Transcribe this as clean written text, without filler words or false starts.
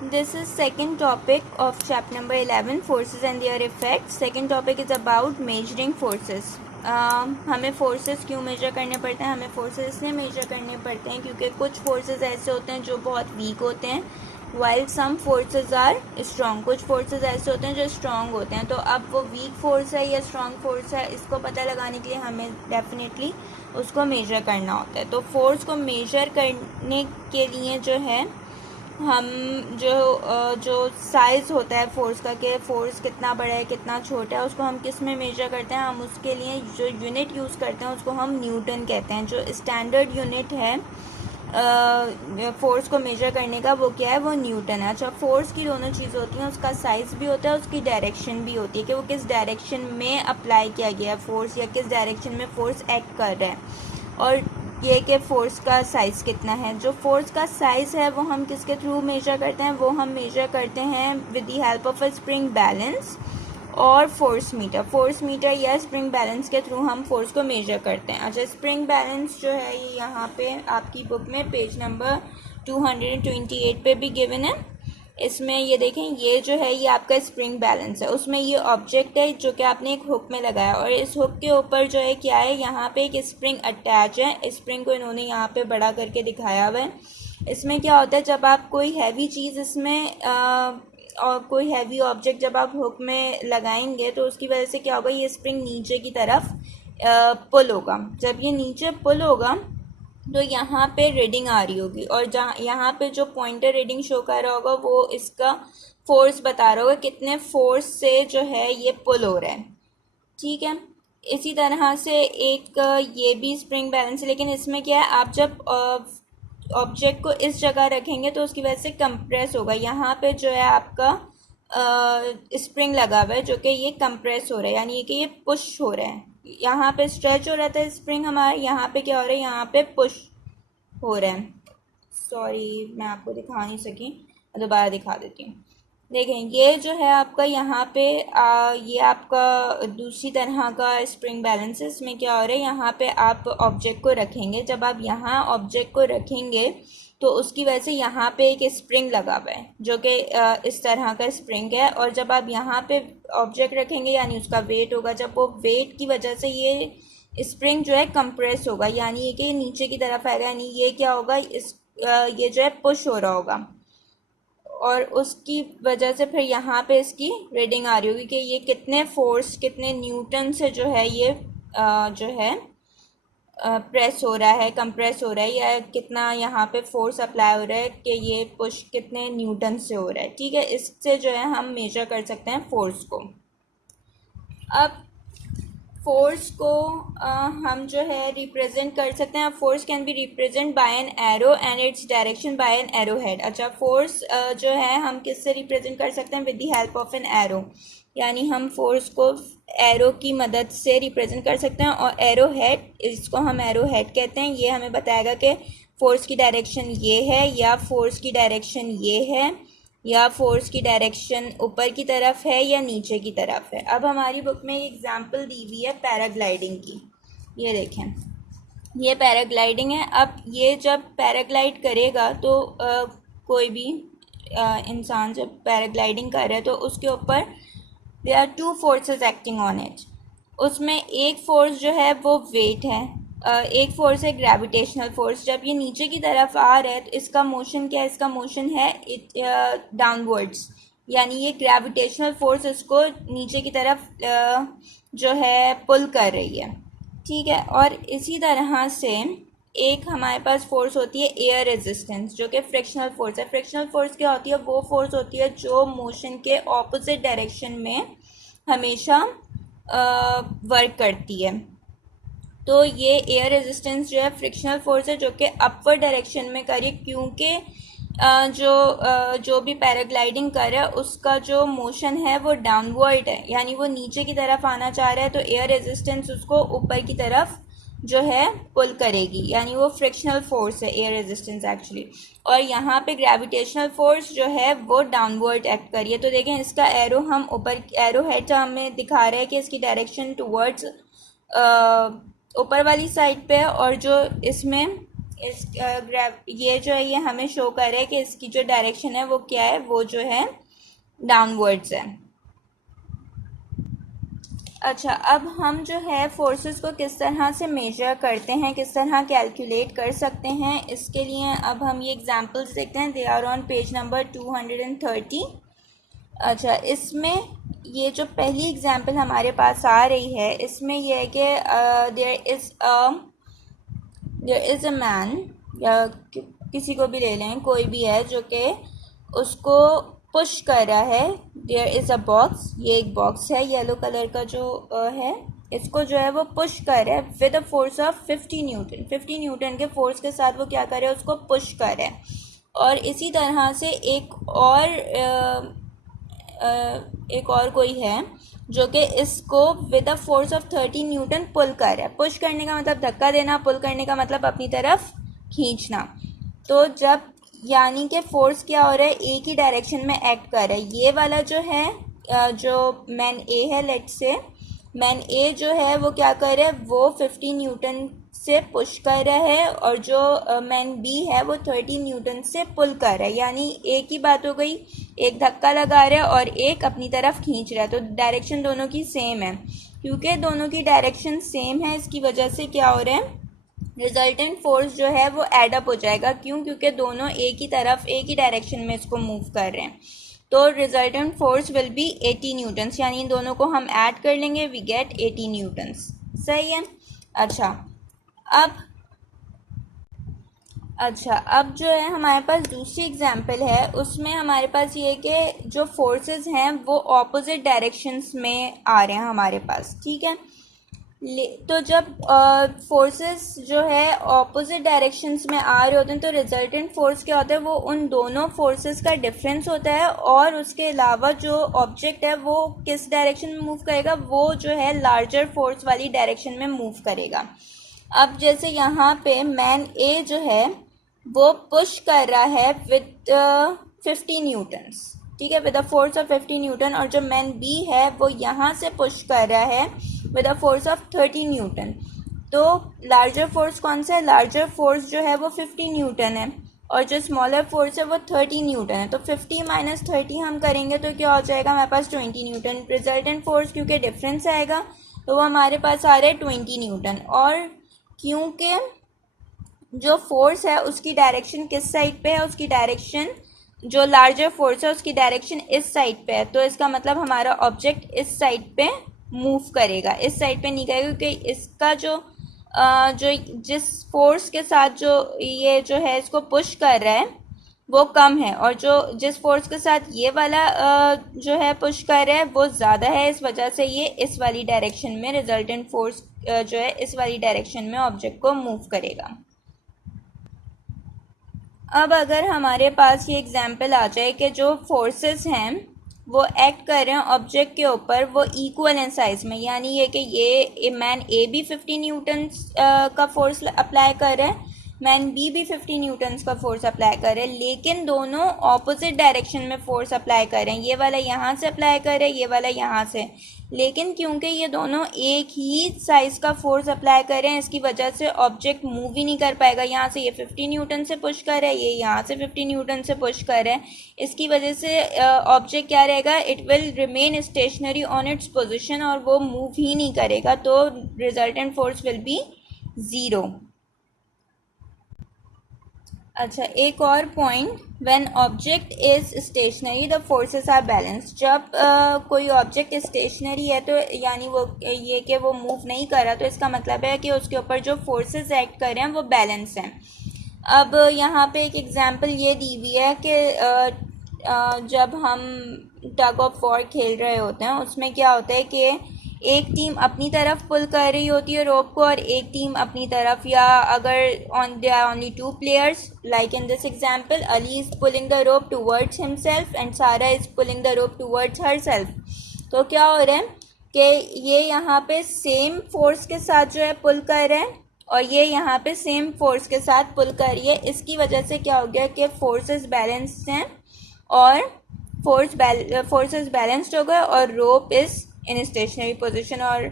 This is second topic of chapter number 11, forces and their effects. Second topic is about measuring forces. हमें forces क्यों measure करने पड़ते हैं? हमें forces इसलिए measure करने पड़ते हैं क्योंकि कुछ forces ऐसे होते हैं जो बहुत weak होते हैं, while some forces are strong. कुछ forces ऐसे होते हैं जो strong होते हैं. तो अब वो weak force है या strong force है, इसको पता लगाने के लिए हमें definitely उसको measure करना होता है. तो force को measure करने के लिए जो है हम जो साइज़ होता है फोर्स का, कि फोर्स कितना बड़ा है कितना छोटा है, उसको हम किस में मेजर करते हैं? हम उसके लिए जो यूनिट यूज़ करते हैं उसको हम न्यूटन कहते हैं. जो स्टैंडर्ड यूनिट है फोर्स को मेजर करने का, वो क्या है? वो न्यूटन है. अच्छा, फोर्स की दोनों चीज़ होती हैं, उसका साइज़ भी होता है, उसकी डायरेक्शन भी होती है कि वो किस डायरेक्शन में अप्लाई किया गया है फोर्स, या किस डायरेक्शन में फोर्स एक्ट कर रहा है. और ये कि फ़ोर्स का साइज़ कितना है. जो फोर्स का साइज़ है वो हम किसके थ्रू मेजर करते हैं? वो हम मेजर करते हैं with the help of a spring balance और फोर्स मीटर. फोर्स मीटर या स्प्रिंग बैलेंस के थ्रू हम फोर्स को मेजर करते हैं. अच्छा, स्प्रिंग बैलेंस जो है ये यहाँ पे आपकी बुक में पेज नंबर 228 पे भी गिवन है. इसमें ये देखें, ये जो है ये आपका स्प्रिंग बैलेंस है. उसमें ये ऑब्जेक्ट है जो कि आपने एक हुक में लगाया, और इस हुक के ऊपर जो है क्या है, यहाँ पे एक स्प्रिंग अटैच है. स्प्रिंग को इन्होंने यहाँ पे बड़ा करके दिखाया हुआ है. इसमें क्या होता है, जब आप कोई हैवी चीज़ इसमें और कोई हैवी ऑब्जेक्ट जब आप हुक में लगाएंगे तो उसकी वजह से क्या होगा, ये स्प्रिंग नीचे की तरफ पुल होगा. जब ये नीचे पुल होगा तो यहाँ पे रीडिंग आ रही होगी, और जहाँ यहाँ पे जो पॉइंटर रीडिंग शो कर रहा होगा वो इसका फोर्स बता रहा होगा, कितने फोर्स से जो है ये पुल हो रहा है. ठीक है. इसी तरह से एक ये भी स्प्रिंग बैलेंस है, लेकिन इसमें क्या है, आप जब ऑब्जेक्ट को इस जगह रखेंगे तो उसकी वजह से कंप्रेस होगा. यहाँ पे जो है आपका स्प्रिंग लगा हुआ है जो कि ये कंप्रेस हो रहा है, यानी कि ये पुश हो रहा है. यहाँ पे स्ट्रेच हो रहा था स्प्रिंग हमारा, यहाँ पे क्या हो रहा है, यहाँ पे पुश हो रहा है. सॉरी मैं आपको दिखा नहीं सकी, दोबारा दिखा देती हूँ. देखें, ये जो है आपका यहाँ पे ये आपका दूसरी तरह का स्प्रिंग बैलेंस है. इसमें क्या हो रहा है, यहाँ पे आप ऑब्जेक्ट को रखेंगे. जब आप यहाँ ऑब्जेक्ट को रखेंगे तो उसकी वजह से यहाँ पे एक स्प्रिंग लगा हुआ है जो कि इस तरह का स्प्रिंग है. और जब आप यहाँ पे ऑब्जेक्ट रखेंगे यानी उसका वेट होगा. जब वो वेट की वजह से ये स्प्रिंग जो है कंप्रेस होगा, यानी कि नीचे की तरफ आएगा, यानी ये क्या होगा, ये जो है पुश हो रहा होगा, और उसकी वजह से फिर यहाँ पे इसकी रीडिंग आ रही होगी कि ये कितने फोर्स, कितने न्यूटन से जो है ये जो है प्रेस हो रहा है, कंप्रेस हो रहा है, या कितना यहाँ पे फोर्स अप्लाई हो रहा है कि ये पुश कितने न्यूटन से हो रहा है. ठीक है. इससे जो है हम मेजर कर सकते हैं फोर्स को. अब फोर्स को हम जो है रिप्रेजेंट कर सकते हैं. Force can be represent by an arrow and its direction by an arrow head. अच्छा, फोर्स जो है हम किससे रिप्रेजेंट कर सकते हैं? With the help of an arrow, यानी हम फोर्स को एरो की मदद से रिप्रेजेंट कर सकते हैं. और एरो हेड, इसको हम एरो हेड कहते हैं. ये हमें बताएगा कि फोर्स की डायरेक्शन ये है, या फोर्स की डायरेक्शन ये है, या फोर्स की डायरेक्शन ऊपर की तरफ है या नीचे की तरफ है. अब हमारी बुक में एक एग्जांपल दी हुई है पैराग्लाइडिंग की. ये देखें, ये पैराग्लाइडिंग है. अब ये जब पैराग्लाइड करेगा तो कोई भी इंसान जब पैराग्लाइडिंग कर रहा है तो उसके ऊपर there are two forces acting on it. उसमें एक फोर्स जो है वो वेट है, एक फोर्स है ग्रेविटेशनल फोर्स. जब ये नीचे की तरफ आ रहा है तो इसका मोशन क्या है? इसका मोशन है इट डाउनवर्ड्स, यानी ये ग्रेविटेशनल फोर्स इसको नीचे की तरफ जो है पुल कर रही है. ठीक है. और इसी तरह से एक हमारे पास फोर्स होती है एयर रेजिस्टेंस, जो कि फ्रिक्शनल फोर्स है. फ्रिक्शनल फोर्स क्या होती है? वो फोर्स होती है जो मोशन के ऑपोजिट डायरेक्शन में हमेशा वर्क करती है. तो ये एयर रेजिस्टेंस जो है फ्रिक्शनल फोर्स है जो कि अपवर्ड डायरेक्शन में करी, क्योंकि जो भी पैराग्लाइडिंग कर रहा है उसका जो मोशन है वो डाउनवर्ड है, यानी वो नीचे की तरफ आना चाह रहा है. तो एयर रेजिस्टेंस उसको ऊपर की तरफ जो है पुल करेगी, यानी वो फ्रिक्शनल फोर्स है एयर रेजिस्टेंस एक्चुअली. और यहाँ पे ग्रेविटेशनल फोर्स जो है वो डाउनवर्ड एक्ट करी है. तो देखें, इसका एरो हम ऊपर, एरो हेड हमें दिखा रहा है कि इसकी डायरेक्शन टूवर्ड्स ऊपर वाली साइड पे है, और जो इसमें इस ये जो है ये हमें शो कर रहा है कि इसकी जो डायरेक्शन है वो क्या है, वो जो है डाउनवर्ड्स है। अच्छा, अब हम जो है फोर्सेस को किस तरह से मेजर करते हैं, किस तरह कैलकुलेट कर सकते हैं, इसके लिए अब हम ये एग्जांपल्स देखते हैं। They are on page number 230। अच्छा, इसमें ये जो पहली एग्जांपल हमारे पास आ रही है, इसमें यह है कि देयर इज़ अ मैन, या किसी को भी ले लें, कोई भी है जो कि उसको पुश कर रहा है। देयर इज़ अ बॉक्स, ये एक बॉक्स है येलो कलर का जो है, इसको जो है वो पुश कर रहा है with a force of 50 Newton. 50 Newton के फोर्स के साथ वो क्या कर रहा है, उसको पुश कर रहा है। और इसी तरह से एक और कोई है जो कि इसको with a force of 30 newton pull कर रहा है। पुश करने का मतलब धक्का देना, पुल करने का मतलब अपनी तरफ खींचना। तो जब यानी कि फोर्स क्या हो रहा है, एक ही डायरेक्शन में एक्ट कर रहा है। ये वाला जो है जो मैन ए है, लेट से मैन ए जो है वो क्या कर रहा है, वो 50 न्यूटन से पुश कर रहा है, और जो मैन बी है वो 30 न्यूटन से पुल कर रहा है। यानी एक ही बात हो गई, एक धक्का लगा रहा है और एक अपनी तरफ खींच रहा है। तो डायरेक्शन दोनों की सेम है। क्योंकि दोनों की डायरेक्शन सेम है, इसकी वजह से क्या हो रहा है, रिजल्टेंट फोर्स जो है वो एडअप हो जाएगा। क्यों? क्योंकि दोनों एक ही तरफ, एक ही डायरेक्शन में इसको मूव कर रहे हैं। तो resultant force will be 80 Newton's, यानी इन दोनों को हम ऐड कर लेंगे, वी गेट 80 न्यूटन्स। सही है। अब जो है हमारे पास दूसरी एग्जांपल है, उसमें हमारे पास ये है कि जो फोर्सेस हैं वो ऑपोजिट डायरेक्शंस में आ रहे हैं हमारे पास। ठीक है, तो जब फोर्सेस जो है ऑपोजिट डायरेक्शंस में आ रहे होते हैं तो रिजल्टेंट फोर्स क्या होता है, वो उन दोनों फोर्सेस का डिफरेंस होता है। और उसके अलावा जो ऑब्जेक्ट है वो किस डायरेक्शन में मूव करेगा, वो जो है लार्जर फोर्स वाली डायरेक्शन में मूव करेगा। अब जैसे यहाँ पे मैन ए जो है वो पुश कर रहा है विद 50 न्यूटन्स, ठीक है, with a force of 50 Newton. और जो मैन बी है वो यहाँ से पुश कर रहा है with a force of 30 Newton. तो लार्जर फोर्स कौन सा है, लार्जर फोर्स जो है वो 50 न्यूटन है, और जो स्मॉलर फोर्स है वो 30 न्यूटन है। तो 50 माइनस 30 हम करेंगे तो क्या हो जाएगा हमारे पास, 20 न्यूटन। रिजल्टेंट फोर्स क्योंकि डिफरेंस आएगा तो वो हमारे पास आ रहा है 20 न्यूटन। और क्योंकि जो फोर्स है उसकी डायरेक्शन किस साइड पे है, उसकी डायरेक्शन, जो लार्जर फोर्स है उसकी डायरेक्शन इस साइड पे है। तो इसका मतलब हमारा ऑब्जेक्ट इस साइड पे मूव करेगा, इस साइड पे नहीं करेगा, क्योंकि इसका जो जिस फोर्स के साथ जो ये जो है इसको पुश कर रहा है वो कम है, और जो जिस फोर्स के साथ ये वाला जो है पुश कर रहा है वो ज़्यादा है। इस वजह से ये इस वाली डायरेक्शन में, रिजल्टेंट फोर्स जो है इस वाली डायरेक्शन में ऑब्जेक्ट को मूव करेगा। अब अगर हमारे पास ये एग्जाम्पल आ जाए कि जो फोर्सेस हैं वो एक्ट कर रहे हैं ऑब्जेक्ट के ऊपर, वो इक्वल इन साइज में, यानी ये कि ये मैन ए भी 50 न्यूटन का फोर्स अप्लाई कर रहा है, मैन बी भी 50 न्यूटन्स का फोर्स अप्लाई कर रहे हैं, लेकिन दोनों ऑपोजिट डायरेक्शन में फोर्स अप्लाई कर रहे हैं। ये वाला यहाँ से अप्लाई कर रहे हैं, ये वाला यहाँ से। लेकिन क्योंकि ये दोनों एक ही साइज का फोर्स अप्लाई कर रहे हैं, इसकी वजह से ऑब्जेक्ट मूव ही नहीं कर पाएगा। यहाँ से ये 50 न्यूटन से पुश कर रहा है, ये यहाँ से 50 न्यूटन से पुश कर रहा है। इसकी वजह से ऑब्जेक्ट क्या रहेगा, it will remain stationery on its position, और वो मूव ही नहीं करेगा। तो रिजल्टेंट फोर्स विल बी 0। अच्छा, एक और point, when object is stationary the forces are balance. जब कोई ऑब्जेक्ट स्टेशनरी है तो यानी वो ये कि वो मूव नहीं कर रहा, तो इसका मतलब है कि उसके ऊपर जो फोर्सेस एक्ट कर रहे हैं वो बैलेंस हैं। अब यहाँ पे एक एग्जांपल ये दी हुई है कि जब हम टग ऑफ वॉर खेल रहे होते हैं उसमें क्या होता है कि एक टीम अपनी तरफ पुल कर रही होती है रोप को, और एक टीम अपनी तरफ, या अगर they are only 2 players, like in this example Ali is pulling the rope towards himself and Sara is pulling the rope towards herself. तो क्या हो रहा है कि ये यहाँ पे सेम फोर्स के साथ जो है पुल कर रहे हैं, और ये यहाँ पे सेम फोर्स के साथ पुल कर रही है। इसकी वजह से क्या हो गया कि फोर्सेस बैलेंस्ड हैं, और फोर्सेस बैलेंस्ड हो गए, और rope is in stationary position, और